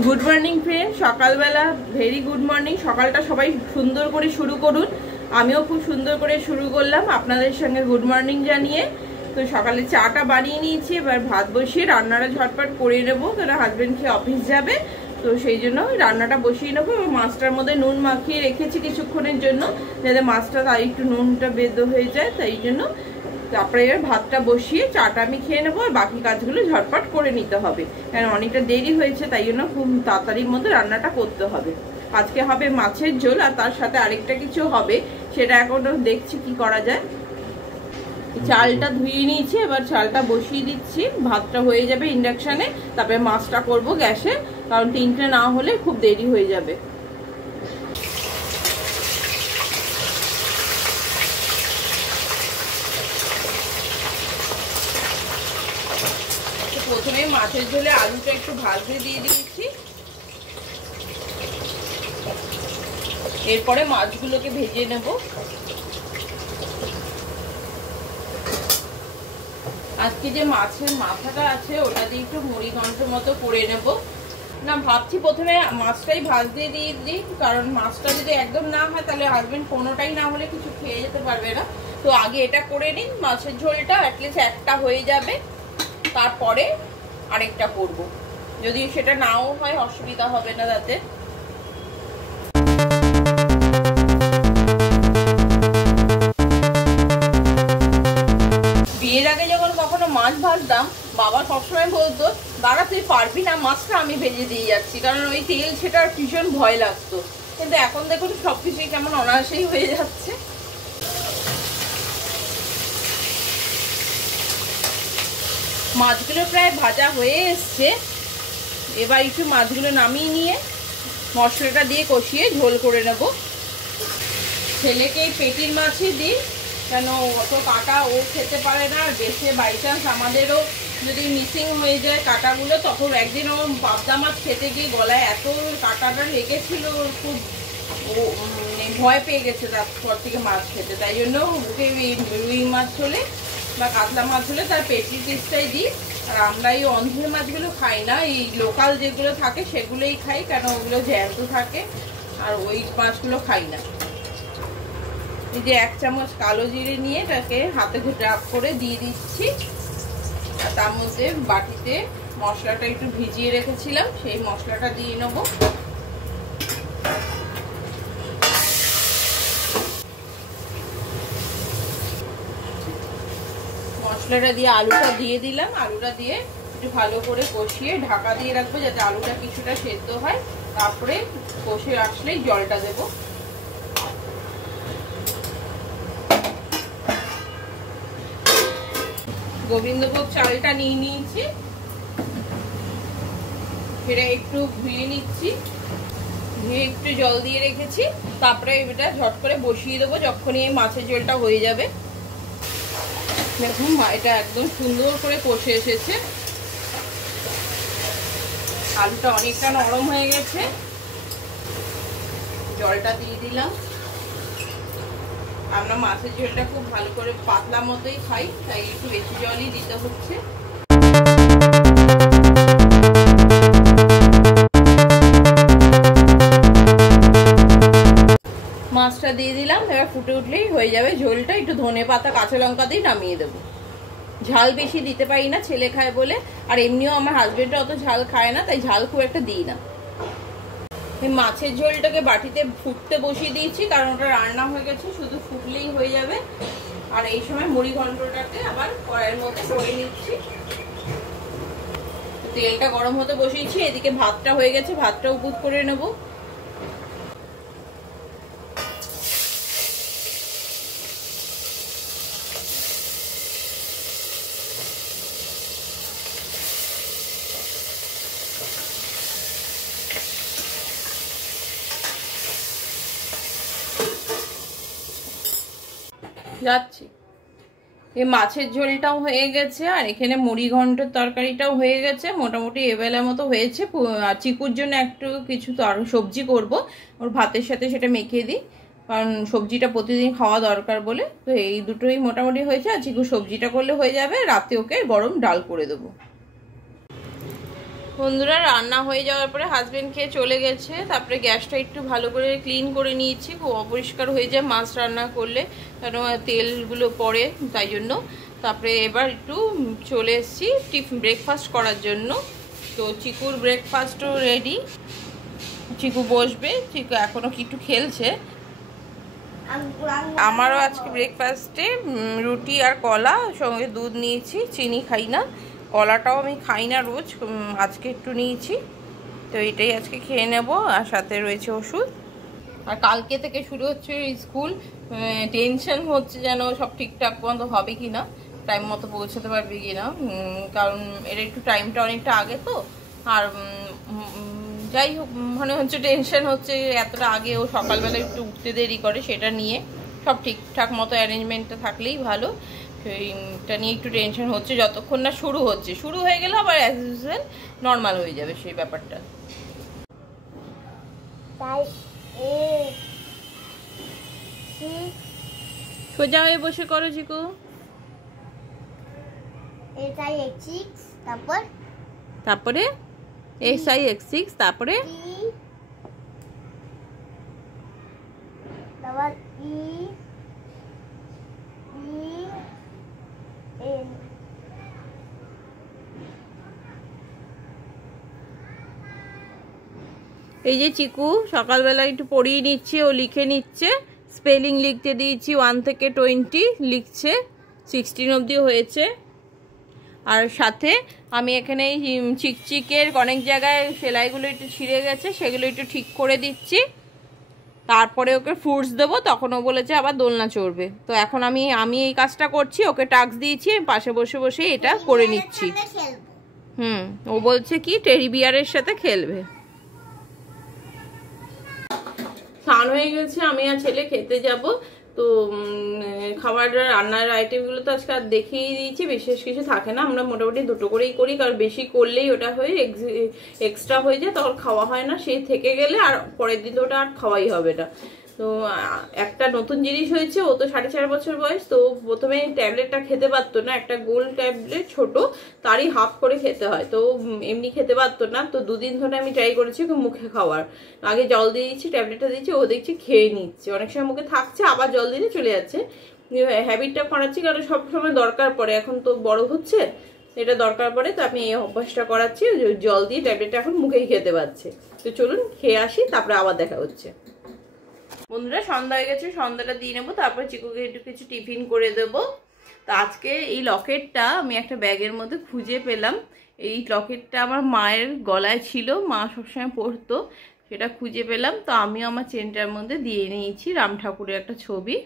Good morning friend सकाल बेला very good morning सकालटा सबाई सुंदर करे शुरू करुन आमिও खूब सुंदर करे शुरू करलाम आपनादेर संगे गुड मर्निंग जानिए। तो सकाले चाटा बानिয়ে নিয়েছি এবার ভাত বসিয়ে রান্নাটা ঝটপট করে নেব কারণ হাজবেন্ড কে অফিস যাবে তো সেই জন্য রান্নাটা বসিয়ে নেব। এবং মাছটার মধ্যে নুন মাখিয়ে রেখেছি কিছুক্ষণের জন্য যাতে মাছটা তাই একটু নুনটা বেদ হয়ে যায় তাই জন্য। তারপরে এবার ভাতটা বসিয়ে চাটা আমি খেয়ে নেবো আর বাকি কাজগুলো ঝটপট করে নিতে হবে কারণ অনেকটা দেরি হয়েছে তাই জন্য খুব তাড়াতাড়ির মধ্যে রান্নাটা করতে হবে। আজকে হবে মাছের ঝোল আর তার সাথে আরেকটা কিছু হবে সেটা এখন দেখছি কি করা যায়। চালটা ধুয়ে নিয়েছি এবার চালটা বসিয়ে দিচ্ছি ভাতটা হয়ে যাবে ইন্ডাকশনে তারপরে মাছটা করব গ্যাসে কারণ তিনটে না হলে খুব দেরি হয়ে যাবে। প্রথমে মাছের ঝোলে আলুটা একটু ভাজতে দিয়ে দিয়েছি এরপরে মাছগুলোকে ভেজে নেব। আজকে যে মাছের মাথাটা আছে ওটা দিয়ে একটু মুড়ি ঘন্ট মতো করে নেব। না ভাবছি প্রথমে মাছটাই ভাজতে দিয়ে দিই কারণ মাছটা যদি একদম না হয় তাহলে হাজবেন্ড কোনোটাই না হলে কিছু খেয়ে যেতে পারবে না। তো আগে এটা করে নিন মাছের ঝোলটা অ্যাটলিস্ট একটা হয়ে যাবে তারপরে আরেকটা করব যদি সেটা নাও হয় অসুবিধা হবে না তাতে। বিয়ের আগে যখন কখনো মাছ ভাজতাম বাবা সবসময় বলতো দাঁড়া তুই পারবি না মাছটা আমি ভেজে দিয়ে যাচ্ছি কারণ ওই তেল সেটা ভীষণ ভয় লাগতো কিন্তু এখন দেখুন সবকিছুই কেমন অনায়াসেই হয়ে যাচ্ছে। মাছগুলো প্রায় ভাজা হয়ে এসছে এবার একটু মাছগুলো নামিয়ে নিয়ে মশলাটা দিয়ে কষিয়ে ঝোল করে নেব। ছেলেকে পেটির মাছই দিই কেন অত কাটা ও খেতে পারে না বেশি বাই চান্স আমাদেরও যদি মিসিং হয়ে যায় কাটাগুলো তখন একদিন ও পাবদা মাছ খেতে গিয়ে গলায় এত কাটাটা লেগেছিল খুব ভয় পেয়ে গেছে তারপর থেকে মাছ খেতে তাই জন্য ওকে রুই মাছ হলে বা কাতলা মাছ হলে তার পেটির পিসটাই দিই আর আমরা এই অন্ধের মাছগুলো খাই না এই লোকাল যেগুলো থাকে সেগুলোই খাই কেন ওগুলো জ্যান্ত থাকে আর ওই মাছগুলো খাই না। এই যে 1 চামচ কালো জিরে নিয়ে এটাকে হাতে ড্রাপ করে দিয়ে দিচ্ছি আর তার মধ্যে বাটিতে মশলাটা একটু ভিজিয়ে রেখেছিলাম সেই মশলাটা দিয়ে নেব। মশলাটা দিয়ে আলুটা দিয়ে দিলাম আলুটা দিয়ে একটু ভালো করে কষিয়ে ঢাকা দিয়ে রাখবো যাতে আলুটা কিছুটা সেদ্ধ হয় তারপরে কষে আসলেই জলটা দেব। গোবিন্দভোগ চালটা নিয়ে নিয়েছি সেটা একটু ধুয়ে নিচ্ছি ধুয়ে একটু জল দিয়ে রেখেছি তারপরে এটা ঝট করে বসিয়ে দেবো যখনই এই মাছের ঝোলটা হয়ে যাবে। দেখুন এটা একদম সুন্দর করে কষে এসেছে আলুটা অনেকটা নরম হয়ে গেছে জলটা দিয়ে দিলাম। আমরা মাছের ঝোলটা খুব ভালো করে পাতলা মতোই খাই তাই একটু বেশি জলই দিতে হচ্ছে। মাছটা দিয়ে দিলাম এবার ফুটে উঠলেই হয়ে যাবে ঝোলটা একটু ধনে পাতা কাঁচা লঙ্কা দিয়ে নামিয়ে দেবো। ঝাল বেশি দিতে পারি না ছেলে খায় বলে আর এমনিও আমার হাজবেন্ড অত ঝাল খায় না তাই ঝাল খুব একটা দিই না। এই মাছের ঝোলটাকে বাটিতে ফুটতে বসিয়ে দিয়েছি কারণ ওটা রান্না হয়ে গেছে শুধু ফুটলেই হয়ে যাবে। আর এই সময় মুড়ি ঘন্টটাকে আবার কড়াইয়ের মধ্যে করে নিচ্ছি তেলটা গরম হতে বসিয়েছি এদিকে ভাতটা হয়ে গেছে ভাতটা উপুত করে নেব। যাচ্ছি এই মাছের ঝোলটাও হয়ে গেছে আর এখানে মুড়ি ঘন্টর তরকারিটাও হয়ে গেছে মোটামুটি এবেলা মতো হয়েছে। চিকুর জন্য একটু কিছু সবজি করব ওর ভাতের সাথে সেটা মেখে দিই কারণ সবজিটা প্রতিদিন খাওয়া দরকার বলে তো এই দুটোই মোটামুটি হয়েছে আর চিকু সবজিটা করলে হয়ে যাবে রাতে ওকে গরম ডাল করে দেবো। বন্ধুরা রান্না হয়ে যাওয়ার পরে হাজবেন্ড খেয়ে চলে গেছে, তারপরে গ্যাসটা একটু ভালো করে ক্লিন করে নিয়েছি, খুব অপরিষ্কার হয়ে যায় মাছ রান্না করলে, কারণ তেলগুলো পড়ে তাই জন্য। তারপরে এবার একটু চলে এসেছি ব্রেকফাস্ট করার জন্য। তো চিকুর ব্রেকফাস্টও রেডি, চিকু বসবে, চিকু এখনো একটু খেলছে। আমারও আজকে ব্রেকফাস্টে রুটি আর কলা, সঙ্গে দুধ নিয়েছি, চিনি খাই না, কলাটাও আমি খাই না রোজ, আজকে একটু নিয়েছি। তো এটাই আজকে খেয়ে নেব, আর সাথে রয়েছে ওষুধ। আর কালকে থেকে শুরু হচ্ছে স্কুল, টেনশন হচ্ছে যেন সব ঠিকঠাক মতো হবে কি না, টাইম মতো পৌঁছাতে পারবে কি না, কারণ এর একটু টাইমটা অনেকটা আগে তো। আর যাই হোক, মনে হচ্ছে টেনশন হচ্ছে এতটা আগে ও সকালবেলা একটু উঠতে দেরি করে, সেটা নিয়ে। সব ঠিকঠাক মতো অ্যারেঞ্জমেন্টটা থাকলেই ভালো, সেইটা নিয়ে একটু টেনশন হচ্ছে যতক্ষণ না শুরু হচ্ছে। শুরু হয়ে গেলে আবার অ্যাজ ইউজুয়াল নর্মাল হয়ে যাবে সেই ব্যাপারটা। সোজা হয়ে বসে করো চিকু। তারপরে SIX6, তারপরে এই যে চিকু সকালবেলা একটু পড়িয়ে নিচ্ছে, ও লিখে নিচ্ছে, স্পেলিং লিখতে দিয়েছি 1 থেকে 20 লিখছে, 16 অবধি হয়েছে। আর সাথে আমি এখানে চিকচিকের অনেক জায়গায় সেলাইগুলো একটু ছিঁড়ে গেছে, সেগুলো একটু ঠিক করে দিচ্ছি। তারপরে ওকে ফ্রুটস দেবো, তখন ও বলেছে আবার দোলনা চড়বে। তো এখন আমি এই কাজটা করছি, ওকে টাস্ক দিয়েছি, পাশে বসে বসে এটা করে নিচ্ছি। ও বলছে কি টেডি বিয়ারের সাথে খেলবে। স্নান হয়ে গেছে, আমি আর ছেলে খেতে যাব। তো খাবার রান্নার আইটেমগুলো তো আজকে আর দেখিয়ে দিয়েছি, বিশেষ কিছু থাকে না, আমরা মোটামুটি দুটো করেই করি, কারণ বেশি করলেই ওটা হয়ে এক্সট্রা হয়ে যায়, তখন খাওয়া হয় না, সেই থেকে গেলে আর পরের দিন তো ওটা আর খাওয়াই হবে না। তো একটা নতুন জিনিস হয়েছে, ও তো 4.5 বছর বয়স, তো প্রথমে ট্যাবলেটটা খেতে পারতো না, একটা গোল ট্যাবলেট ছোট, তারই হাফ করে খেতে হয়, তো এমনি খেতে পারতো না। তো 2 দিন ধরে আমি ট্রাই করেছি ওকে মুখে খাওয়ার, আগে জল দিয়ে দিচ্ছি, ট্যাবলেটটা দিচ্ছি, ও দেখছি খেয়ে নিচ্ছে, অনেক সময় মুখে থাকছে, আবার জল দিলে চলে যাচ্ছে, হ্যাবিটটা করাচ্ছি, কারণ সবসময় দরকার পড়ে, এখন তো বড় হচ্ছে, এটা দরকার পড়ে, তো আমি এই অভ্যাসটা করাচ্ছি, জল দিয়ে ট্যাবলেটটা এখন মুখেই খেতে পারছে। তো চলুন খেয়ে আসি, তারপরে আবার দেখা হচ্ছে। বন্ধুরা সন্ধ্যা হয়ে গেছে, সন্ধ্যাটা দিয়ে নেবো, তারপর চিকুকে একটু কিছু টিফিন করে দেবো। তো আজকে এই লকেটটা আমি একটা ব্যাগের মধ্যে খুঁজে পেলাম, এই লকেটটা আমার মায়ের গলায় ছিল, মা সবসময় পরতো, সেটা খুঁজে পেলাম। তো আমিও আমার চেনটার মধ্যে দিয়ে নিয়েছি রাম ঠাকুরের একটা ছবি।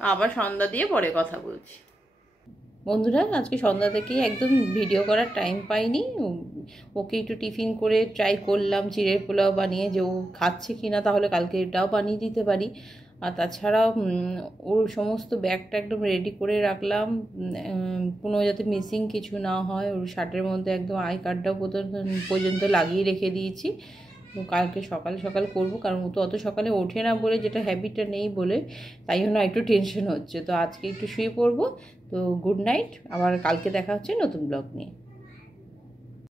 আবার সন্ধ্যা দিয়ে পরে কথা বলছি। বন্ধুরা আজকে সন্ধ্যা থেকেই একদম ভিডিও করার টাইম পাইনি, ওকে একটু টিফিন করে ট্রাই করলাম চিড়ের পোলাও বানিয়ে, যে ও খাচ্ছে কি না, তাহলে কালকে এটাও বানিয়ে দিতে পারি। আর তাছাড়াও ওর সমস্ত ব্যাগটা একদম রেডি করে রাখলাম, কোনো যাতে মিসিং কিছু না হয়, ওর শার্টের মধ্যে একদম আই কার্ডটাও পর্যন্ত লাগিয়ে রেখে দিয়েছি। তো কালকে সকাল সকাল করবো, কারণ ও তো অত সকালে ওঠে না বলে, যেটা হ্যাবিটটা নেই বলে, তাই জন্য একটু টেনশন হচ্ছে। তো আজকে একটু শুয়ে পড়বো। তো গুড নাইট, আবার কালকে দেখা হচ্ছে নতুন ব্লগ নিয়ে।